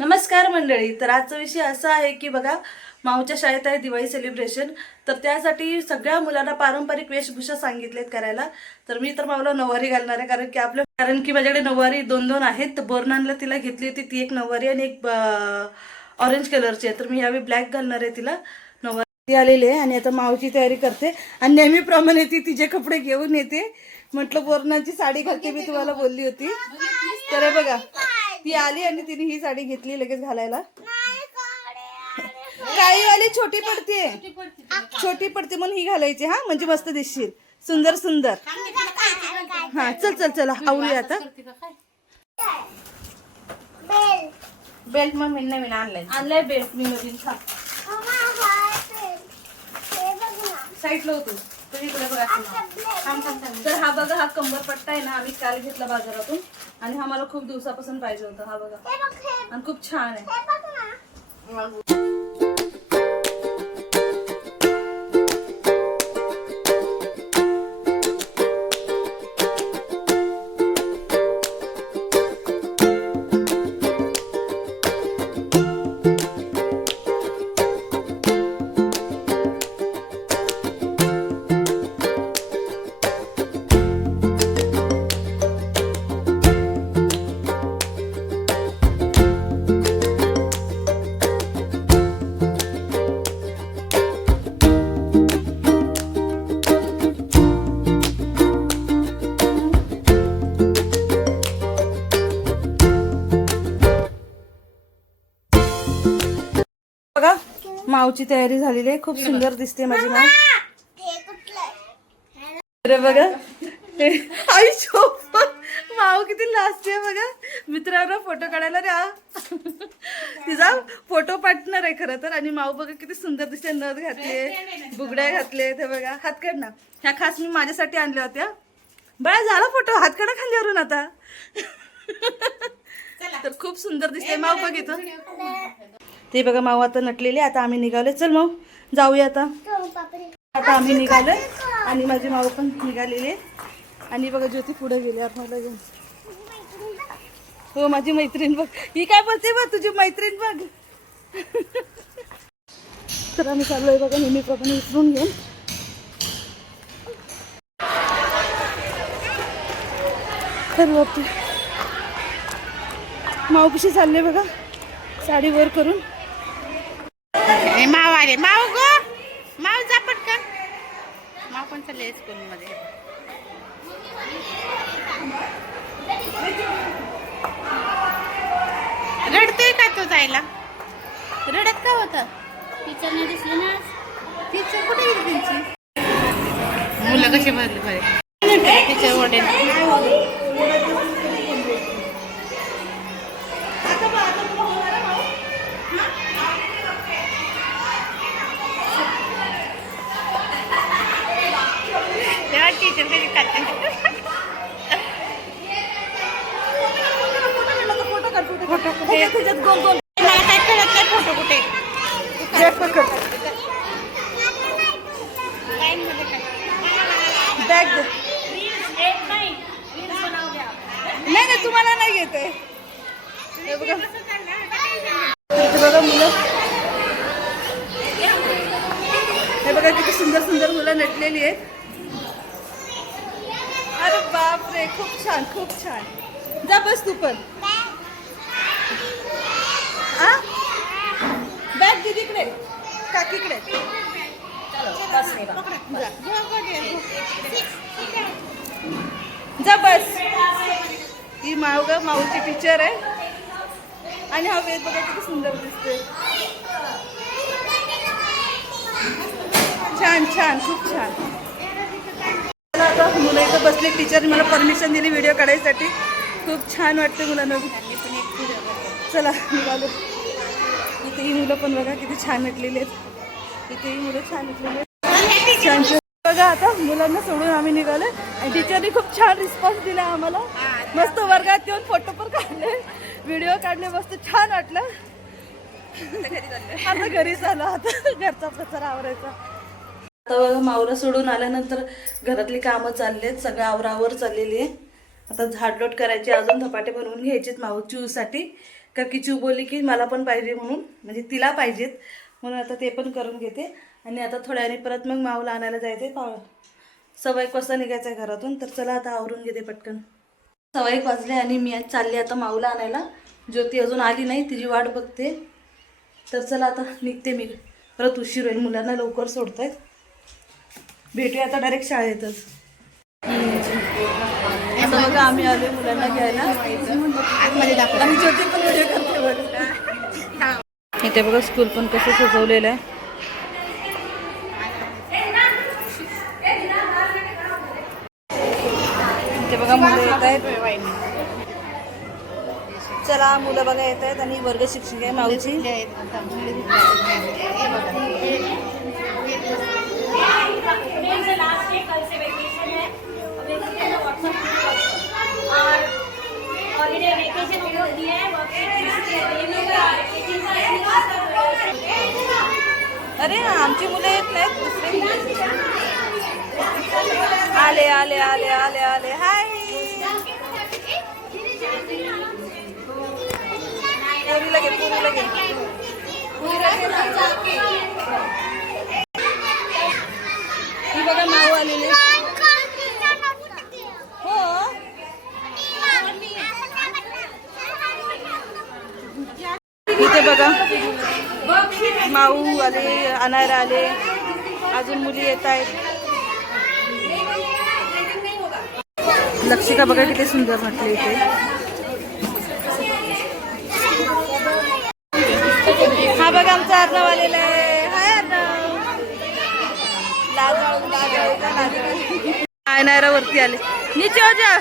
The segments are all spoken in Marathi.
नमस्कार मंडळी. तर आजचा विषय असा आहे की बघा माऊच्या शाळेत आहे दिवाळी सेलिब्रेशन तर त्यासाठी सगळ्या मुलांना पारंपरिक वेशभूषा सांगितलेत करायला. तर मी तर माऊला नऊवारी घालणार आहे कारण की आपलं कारण की माझ्याकडे नऊवारी दोन दोन आहेत. तर बोरनानला तिला घेतली होती. ती एक नऊवारी आणि एक ऑरेंज कलरची आहे. तर मी यावेळी ब्लॅक घालणार आहे तिला. नऊवारी ती आलेली आहे आणि आता माऊची तयारी करते. आणि नेहमीप्रमाणे ती तिचे कपडे घेऊन येते. म्हटलं बोरनाची साडी घालते मी तुम्हाला बोलली होती. तर बघा. ती आली आणि तिने ही साडी घेतली लगेच घालायला. काही वाली छोटी पडते. छोटी पडते. म्हणून ही घालायची हा? म्हणजे मस्त दिसशील. सुंदर सुंदर. हा चल चल चल आवळी आता. बेल्ट मग मी नवीन आणलाय. आणलाय बेल्ट मी नवीन साईडला होतो. तर इकडे बघा तर हा बघा हा कंबर पट्टा आहे ना आम्ही काल घेतला बाजारातून. आणि हा मला खूप दिवसापासून पाहिजे होता हा बघा. आणि खूप छान आहे. मावची तयारी झालेली आहे. खूप सुंदर दिसते माझी माव. अरे बघा. आई शोप माव किती लाजते बघा. मित्रांना फोटो काढायला द्या तिचा फोटो पार्टनर आहे खरं तर. आणि माऊ बघा किती सुंदर दिसते. नथ घातले बुगड्या घातले ते बघा. हात काढ ना. ह्या खास मी माझ्यासाठी आणल्या होत्या. बळा झाला फोटो हात काढा खांद्यावरून आता. तर खूप सुंदर दिसते माऊ बघितलं ते बघा माऊ आता नटलेले आता आम्ही निघाले चल माऊ जाऊया आता. आता आम्ही निघालो आणि माझी माऊ पण निघालेले. आणि बघा ज्योती पुढे गेले आम्हाला घेऊन हो माझी मैत्रीण बघ. ही काय बोलते बघ तुझी मैत्रीण बघ. तर आम्ही चाललोय बघा नेहमीप्रमाणे विसरून घेऊन. तर बापरे. माऊ कशी चालले बघा साडी वर करून. माव आले. माव ग. माव जा पटकन. माव पण चालले स्कूल मध्ये रडतोय का तो जायला? रडत का होत? टीचरने दिसली ना टीचर कुठे गेली त्यांची? मुलं कशी भरली भरे टीचर वडील तेव्हा टीचर कधी खाते फोटो कुठे त्याच्यात गोल गोल मला काय फोटो कुठे बॅग पकड नाही नाही तुम्हाला नाही घेत आहे बघा मुलं हे बघा किती सुंदर सुंदर मुलं नटलेली आहेत अरे बाप रे खूप छान खूप छान. जा बस तू पण. आ बॅग तिकडे. काकीकडे. जा बस. ही माव ग माऊची टीचर आहे. आणि हा वेद बघा किती सुंदर दिसते छान छान खूप छान. मला आता मुलं इथं बसले टीचर मला परमिशन दिली व्हिडिओ काढायसाठी. खूप छान वाटते मुलांना. चला निघालो. इथे ही मुलं पण बघा किती छान नटलेली आहेत. इथे ही मुलं छान नटलेली आहेत. बघा आता मुलांना सोडून आम्ही निघालो आणि टीचरनी खूप छान रिस्पॉन्स दिला आम्हाला. मस्त वर्गात येऊन फोटो पण काढले. व्हिडिओ काढले मस्त छान वाटलं. आता घरी चालू आता घरचा प्रचार आवरायचा. आता मावरा सोडून आल्यानंतर घरातली कामं चाललेत सगळं आवरावर चाललेली आहे. आता झाडलोट करायची अजून धपाटे बनवून घ्यायचेत माऊ चिवसाठी कारण की बोलली की मला पण पाहिजे म्हणून म्हणजे तिला पाहिजेत. म्हणून आता ते पण करून घेते. आणि आता थोड्या वेळाने परत मग माऊला आणायला जायचे पाव सव्वा एक वाजता निघायचं आहे घरातून? तर चला आता आवरून घेते पटकन. सव्वा एक वाजले आणि मी आज चालली आता माऊला आणायला. ज्योती अजून आली नाही तिची वाट बघते. तर चला आता निघते मी. परत उशीर होईल मुलांना लवकर सोडतायत. भेटूया आता डायरेक्ट शाळेतच. बघा आम्ही आलो मुलांना घ्यायला. आणि पण व्हिडिओ करते इथे बघा स्कूल पण कसं सजवलेलं आहे. इथे बघा मुलं येत आहेत. चला मुलं बघा येत आहेत आणि वर्ग शिक्षक आहे माऊची हॉलिडे वेकेशन होती है अरे आमची मुलं येत नाहीत दुसरे मुलं आले आले आले आले आले. हाय. पुरी लगे पुरी लगे ही बघा माऊ आलेली हो. इथे बघा. माऊ आले अनार आले. अजून मुली येत आहेत. लक्षिका बघा किती सुंदर म्हटले इथे. हा बघा आमचा अर्णव आलेला आहे. हाय अर्णव. काय नाही वरती आले. नीचे हो जा.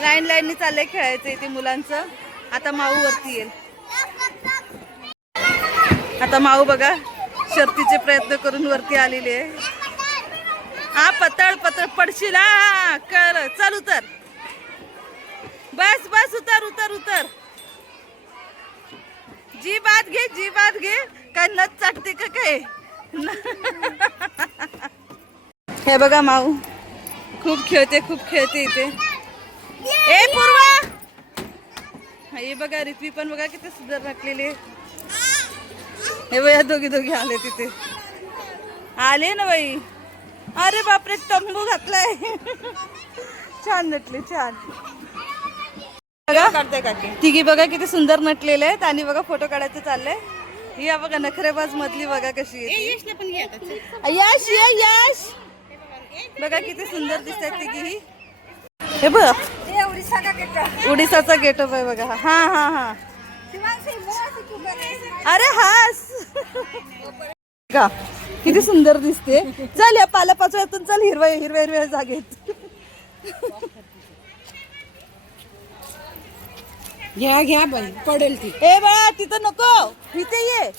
लाईन लाईननी चाललंय खेळायचं इथे मुलांचं. आता माऊ वरती येईल. आता माऊ बघा शर्तीचे प्रयत्न करून वरती आलेली आहे. हा पतळ पतळ पडशील. हा कर चल उतर बस बस उतर उतर उतर जी बात घे जीवात घे काय नच चाटते का काय? हे बघा माऊ खूप खेळते खूप खेळते इथे. ए पूर्वा! हे बघा रित्वी पण बघा किती सुंदर टाकलेली आहे. हे बघा दोघी दोघी आले तिथे. आले ना बाई? अरे बापरे तंबू घातलाय. छान नटले छान. बघा. तिघी बघा किती सुंदर नटलेले आहेत. आणि बघा फोटो काढायचं चाललंय. ही या बघा नखरेबाज मधली बघा कशी. यश ये यश. बघा किती सुंदर दिसतात तिघी ही. हे बघ. उडीसाचा गेटअप आहे. बघा. हा हा हा. अरे हास. का किती सुंदर दिसते. चल या पालापाचोळ्यातून चल हिरव्या हिरव्या हिरव्या जागेत. घ्या घ्या बाई पडेल ती. ए बाळा तिथं नको. इथे ये.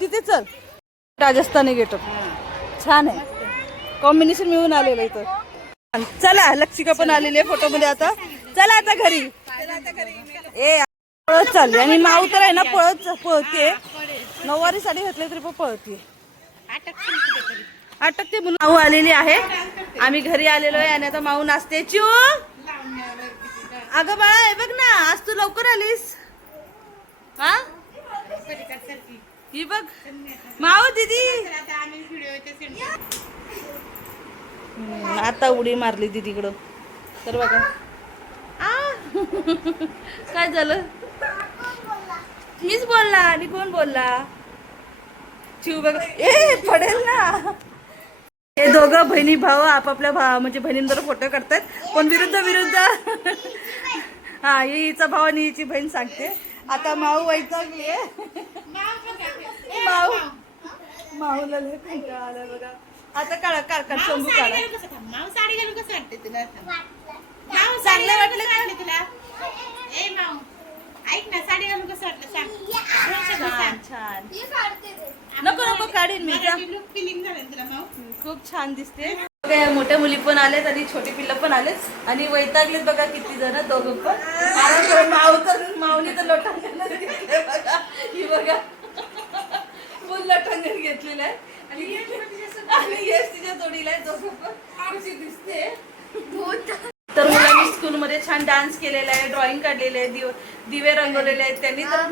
तिथे चल. राजस्थानी गेटअप छान आहे. कॉम्बिनेशन मिळून आलेलं इथं. चला लक्षिका पण आलेली आहे फोटो मध्ये आता. चला आता घरी. ए पळत चालली. आणि माऊ तर आहे ना पळत पळते नऊवारी साडी घातली तरी पण पळते अटकते म्हणून माऊ आलेली आहे. आम्ही घरी आलेलो आहे आणि आता माऊ नाचते. चिऊ! अगं बाळा हे बघ ना आज तू लवकर आलीस. हा? ही बघ. माव दीदी. आता उडी मारली दीदीकडं. तर बघा. आ? काय झालं? मीच बोलला आणि कोण बोलला? शिव बघा. ए पडेल ना. हे दोघं बहिणी भाऊ आपापल्या भा म्हणजे बहिणींबरोबर फोटो काढतात पण विरुद्ध विरुद्ध. हा हिचा भाऊ आणि हिची बहीण सांगते. आता माऊ वैतागली माऊ. माऊला लय कंटाळा आलाय बघा. आता काढा काढ काढ शंभू काढा. साडी घालून कसं वाटते तुला? माऊ चांगलं वाटलं का? वाटलं तुला? ए माऊ. ऐक ना साडी घालून कसं वाटलं? सांग. छान नको नको काढीन मी. feeling झालं ना तुला माऊ? खूप छान दिसते. बघा, या मोठ्या मुली पण आलेत आणि छोटी पिल्लं पण आलेत. आणि वैतागलेत बघा किती जण दोघं पण. माऊ तर माऊनी तर लोटांगण बघा. ही बघा. फुल लोटांगण घेतलेलं आहे. आणि यश तिच्या जोडीला आहे दोघं पण. कशी दिसते. तर मुलांनी स्कूल स्कूलमध्ये छान डान्स केलेला आहे ड्रॉइंग काढलेले आहे दिव दिवे रंगवलेले आहेत त्यांनी. तर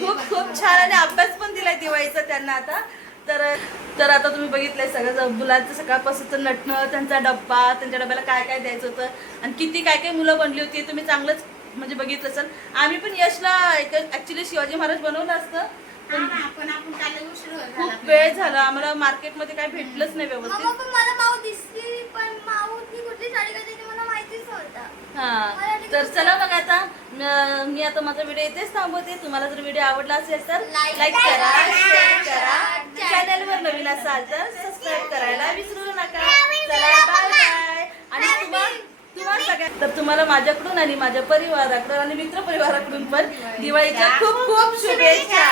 खूप खूप छान आणि अभ्यास पण दिलाय दिवाळीचा त्यांना आता. तर तर आता तुम्ही बघितलंय सगळं. मुलांचं सकाळपासूनचं नटणं त्यांचा डब्बा त्यांच्या डब्याला काय काय द्यायचं होतं आणि किती काय काय मुलं बनली होती तुम्ही चांगलंच म्हणजे बघितलं असेल. आम्ही पण यशला ऍक्च्युली शिवाजी महाराज बनवलं असतं. पण खूप वेळ झाला. आम्हाला मार्केटमध्ये काय भेटलंच नाही व्यवस्थित. हा. तर चला मग आता. म- आता माझा व्हिडिओ इथेच थांबवते. तुम्हाला जर व्हिडिओ आवडला असेल तर लाईक करा शेअर करा. चॅनलवर नवीन असाल तर सबस्क्राईब करायला विसरू नका चला बाय बाय आणि तुम्हाला तुम्हाला सगळ्या तर तुम्हाला माझ्याकडून आणि माझ्या परिवाराकडून आणि मित्र परिवाराकडून पण दिवाळीच्या खूप खूप शुभेच्छा.